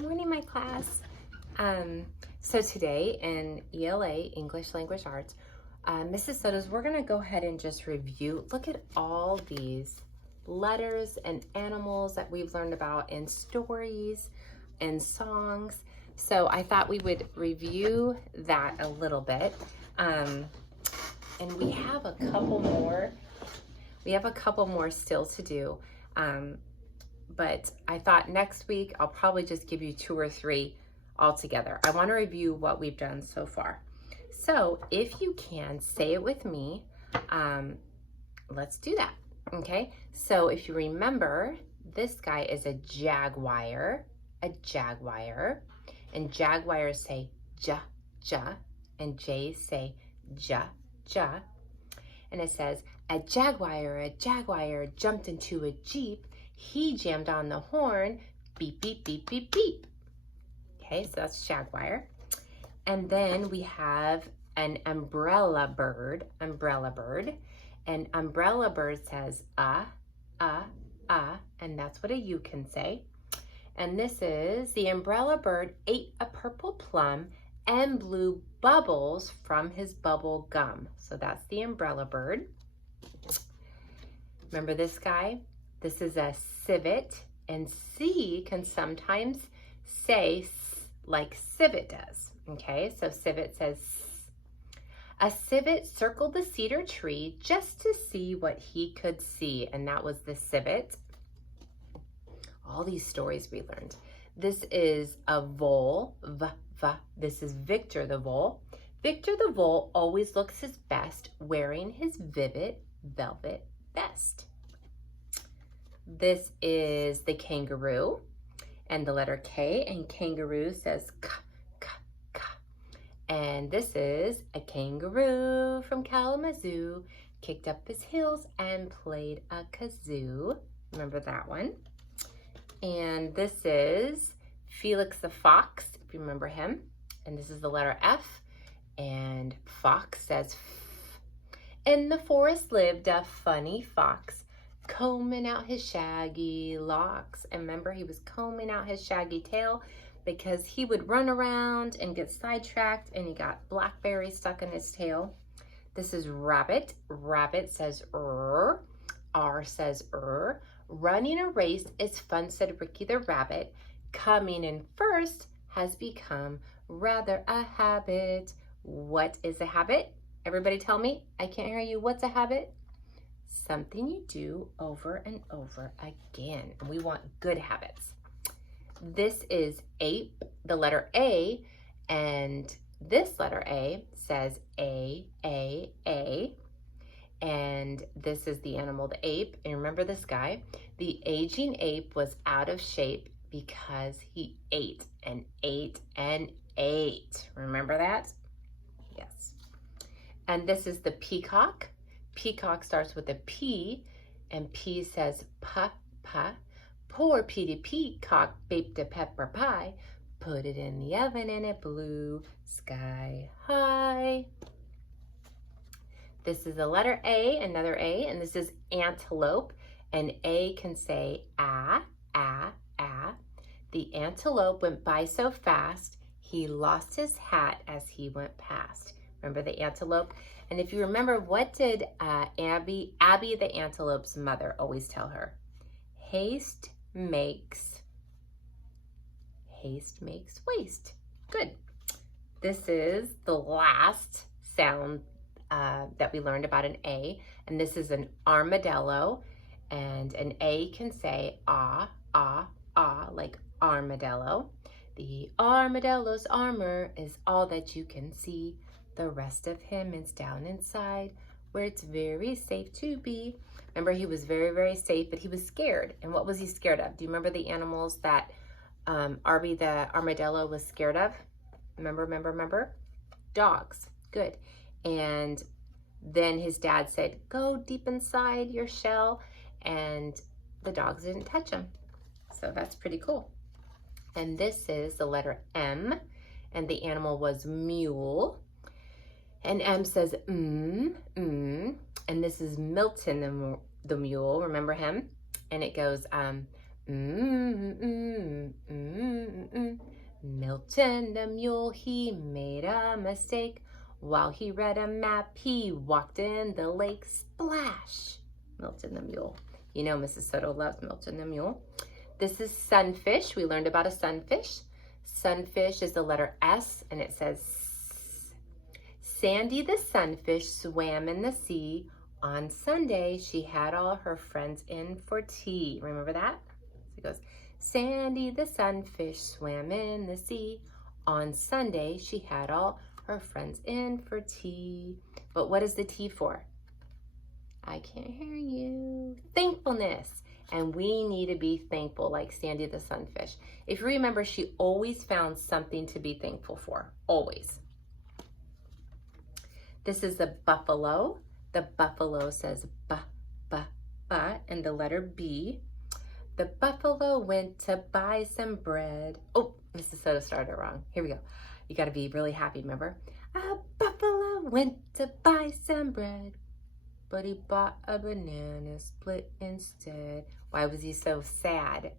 morning, my class. So today in ELA, English Language Arts, Mrs. Soto's, we're gonna go ahead and just review. Look at all these letters and animals that we've learned about in stories and songs. So I thought we would review that a little bit. And we have a couple more. We have a couple more still to do. But I thought next week I'll probably just give you 2 or 3 altogether. I want to review what we've done so far. So if you can, say it with me. Let's do that, okay? So if you remember, this guy is a jaguar, and jaguars say ja, ja, and jays say ja, ja. And it says, a jaguar jumped into a Jeep. He jammed on the horn, beep, beep, beep, beep, beep. Okay, so that's jaguar. And then we have an umbrella bird. And umbrella bird says, and that's what a U can say. And this is, the umbrella bird ate a purple plum and blew bubbles from his bubble gum. So that's the umbrella bird. Remember this guy? This is a civet, and C can sometimes say like civet does. Okay, so civet says S. A civet circled the cedar tree just to see what he could see, and that was the civet. All these stories we learned. This is a vole, This is Victor the vole. Victor the vole always looks his best wearing his vivid velvet vest. This is the kangaroo, and the letter K, and kangaroo says k, k, k. And this is a kangaroo from Kalamazoo, kicked up his heels and played a kazoo. Remember that one? And this is Felix the fox, if you remember him. And this is the letter F, and fox says F. In the forest lived a funny fox, combing out his shaggy locks. And remember, he was combing out his shaggy tail because he would run around and get sidetracked, and he got blackberries stuck in his tail. This is rabbit. Rabbit says R says Running a race is fun, said Ricky the rabbit. Coming in first has become rather a habit. What is a habit? Everybody tell me. I can't hear you. What's a habit? Something you do over and over again. We want good habits. This is ape, the letter A, and this letter A says A. And this is the animal, the ape. And remember this guy? The aging ape was out of shape because he ate and ate and ate. Remember that? Yes. And this is the peacock. Peacock starts with a P, and P says pa. Poor Petey Peacock baked a pepper pie, put it in the oven and it blew sky high. This is the letter A, another A, and this is antelope, and A can say ah. The antelope went by so fast, he lost his hat as he went past. Remember the antelope? And if you remember, what did Abby the antelope's mother always tell her? Haste makes waste. Good. This is the last sound that we learned about an A, and this is an armadillo, and an A can say ah, like armadillo. The armadillo's armor is all that you can see. The rest of him is down inside, where it's very safe to be. Remember, he was very, very safe, but he was scared. And what was he scared of? Do you remember the animals that Arby the armadillo was scared of? Remember? Dogs. Good. And then his dad said, go deep inside your shell, and the dogs didn't touch him. So that's pretty cool. And this is the letter M, and the animal was mule. And M says and this is Milton the mule, remember him? And it goes Milton the mule, he made a mistake. While he read a map, he walked in the lake. Splash! Milton the mule. You know Mrs. Soto loves Milton the mule. This is sunfish. We learned about a sunfish. Sunfish is the letter S, and it says S. Sandy the sunfish swam in the sea. On Sunday, she had all her friends in for tea. Remember that? So it goes, Sandy the sunfish swam in the sea. On Sunday, she had all her friends in for tea. But what is the T for? I can't hear you. Thankfulness. And we need to be thankful like Sandy the sunfish. If you remember, she always found something to be thankful for. Always. This is the buffalo. The buffalo says ba, ba, ba, and the letter B. The buffalo went to buy some bread. Oh, Mrs. Soto started it wrong. Here we go. You got to be really happy, remember? A buffalo went to buy some bread, but he bought a banana split instead. Why was he so sad?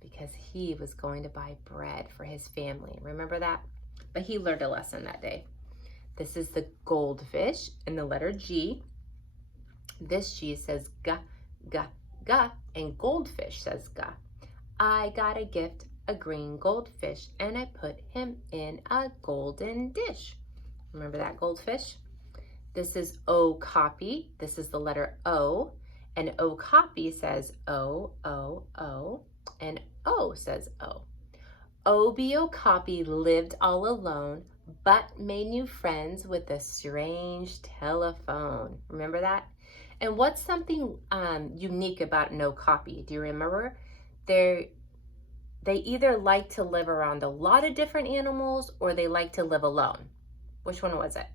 Because he was going to buy bread for his family. Remember that? But he learned a lesson that day. This is the goldfish and the letter G. This G says ga, ga, ga, and goldfish says ga. I got a gift, a green goldfish, and I put him in a golden dish. Remember that goldfish? This is okapi. This is the letter O. And okapi says O, O, O. And O says O. Obi Okapi lived all alone, but made new friends with a strange telephone. Remember that? And what's something unique about an okapi? Do you remember? They either like to live around a lot of different animals or they like to live alone. Which one was it?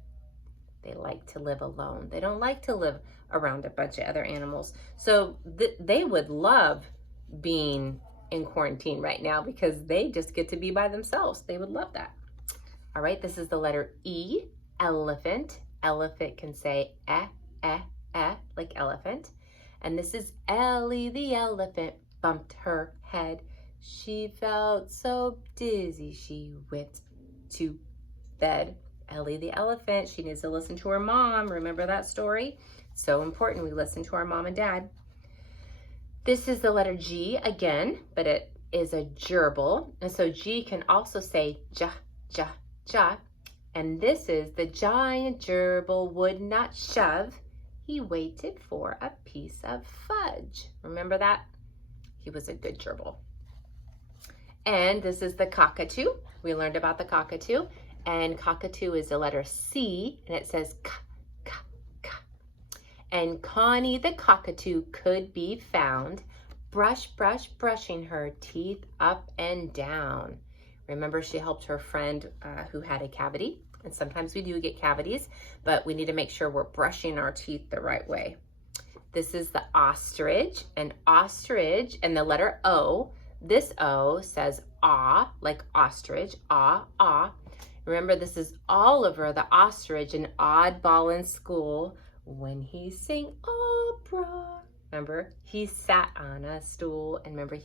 They like to live alone. They don't like to live around a bunch of other animals. So they would love being in quarantine right now because they just get to be by themselves. They would love that. All right, this is the letter E, elephant. Elephant can say eh, eh, eh, like elephant. And this is Ellie the elephant bumped her head. She felt so dizzy, she went to bed. Ellie the elephant, she needs to listen to her mom. Remember that story? So important we listen to our mom and dad. This is the letter G again, but it is a gerbil. And so G can also say ja, ja, ja. And this is the giant gerbil would not shove. He waited for a piece of fudge. Remember that? He was a good gerbil. And this is the cockatoo. We learned about the cockatoo. And cockatoo is the letter C, and it says k, k, k. And Connie the cockatoo could be found, brushing her teeth up and down. Remember, she helped her friend who had a cavity. And sometimes we do get cavities, but we need to make sure we're brushing our teeth the right way. This is the ostrich, and the letter O. This O says ah, like ostrich, ah, ah. Remember, this is Oliver the ostrich, an oddball in school. When he sang opera, remember, he sat on a stool. And remember,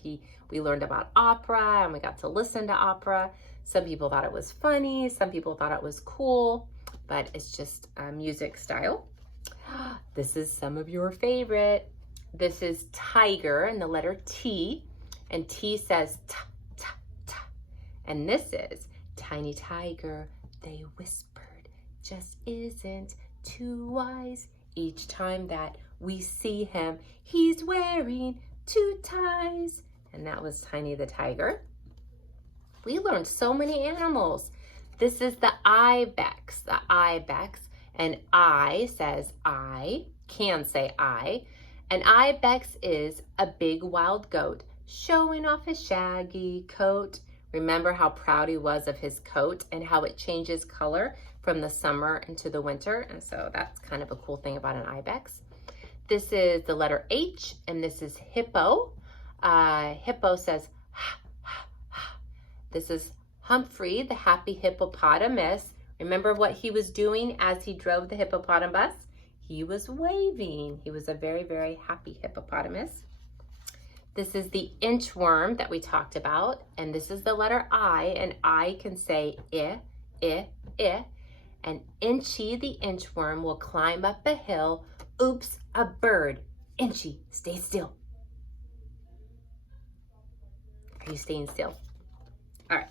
we learned about opera and we got to listen to opera. Some people thought it was funny. Some people thought it was cool, but it's just a music style. This is some of your favorite. This is tiger and the letter T. And T says ta, ta, ta. And this is tiny tiger, they whispered, just isn't too wise. Each time that we see him, he's wearing 2 ties. And that was Tiny the tiger. We learned so many animals. This is the ibex, and I says I, can say I. An ibex is a big wild goat showing off his shaggy coat. Remember how proud he was of his coat and how it changes color from the summer into the winter. And so that's kind of a cool thing about an ibex. This is the letter H, and this is hippo. Hippo says ha, ha, ha. This is Humphrey, the happy hippopotamus. Remember what he was doing as he drove the hippopotamus? He was waving. He was a very, very happy hippopotamus. This is the inchworm that we talked about, and this is the letter I, and I can say I, I, I. And Inchy the inchworm will climb up a hill. Oops, a bird. Inchy, stay still. Are you staying still? All right.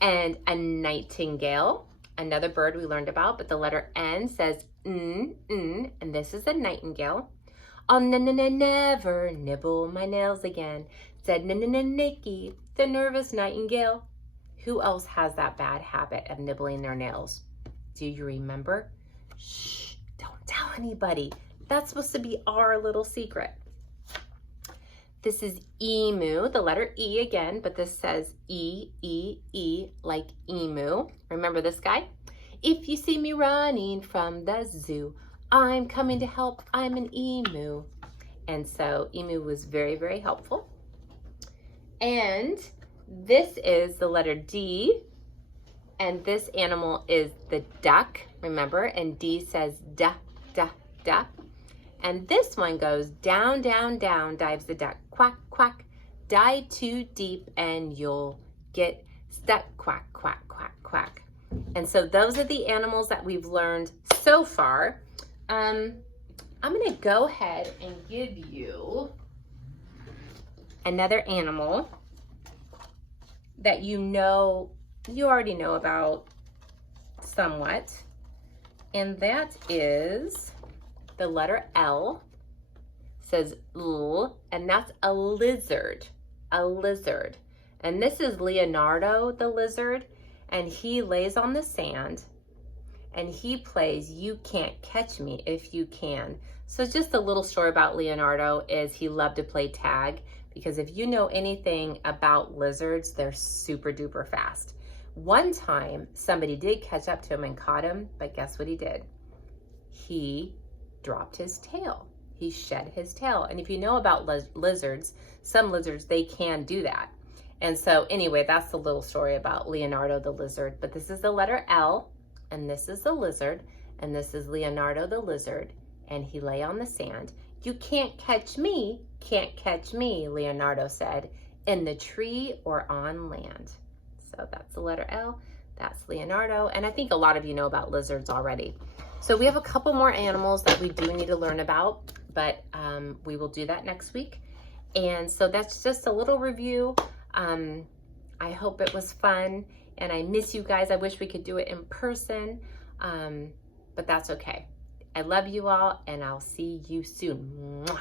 And a nightingale, another bird we learned about, but the letter N says and this is a nightingale. I'll never nibble my nails again, said Nicky, the nervous nightingale. Who else has that bad habit of nibbling their nails? Do you remember? Shh, don't tell anybody. That's supposed to be our little secret. This is emu, the letter E again, but this says E, like emu. Remember this guy? If you see me running from the zoo, I'm coming to help, I'm an emu. And so emu was very, very helpful. And this is the letter D, and this animal is the duck, remember? And D says da, da, da. And this one goes down, down, down, dives the duck, quack, quack. Dive too deep and you'll get stuck, quack, quack, quack, quack. And so those are the animals that we've learned so far. I'm gonna go ahead and give you another animal that you already know about somewhat, and that is the letter L. Says L, and that's a lizard, And this is Leonardo the lizard, and he lays on the sand and he plays You Can't Catch Me If You Can. So just a little story about Leonardo is he loved to play tag, because if you know anything about lizards, they're super duper fast. One time somebody did catch up to him and caught him, but guess what he did? He dropped his tail. He shed his tail. And if you know about lizards, some lizards, they can do that. And so anyway, that's the little story about Leonardo the lizard. But this is the letter L, and this is the lizard, and this is Leonardo the lizard, and he lay on the sand. You can't catch me, Leonardo said, in the tree or on land. So that's the letter L, that's Leonardo, and I think a lot of you know about lizards already. So we have a couple more animals that we do need to learn about, but we will do that next week. And so that's just a little review. I hope it was fun, and I miss you guys. I wish we could do it in person, but that's okay. I love you all, and I'll see you soon. Mwah.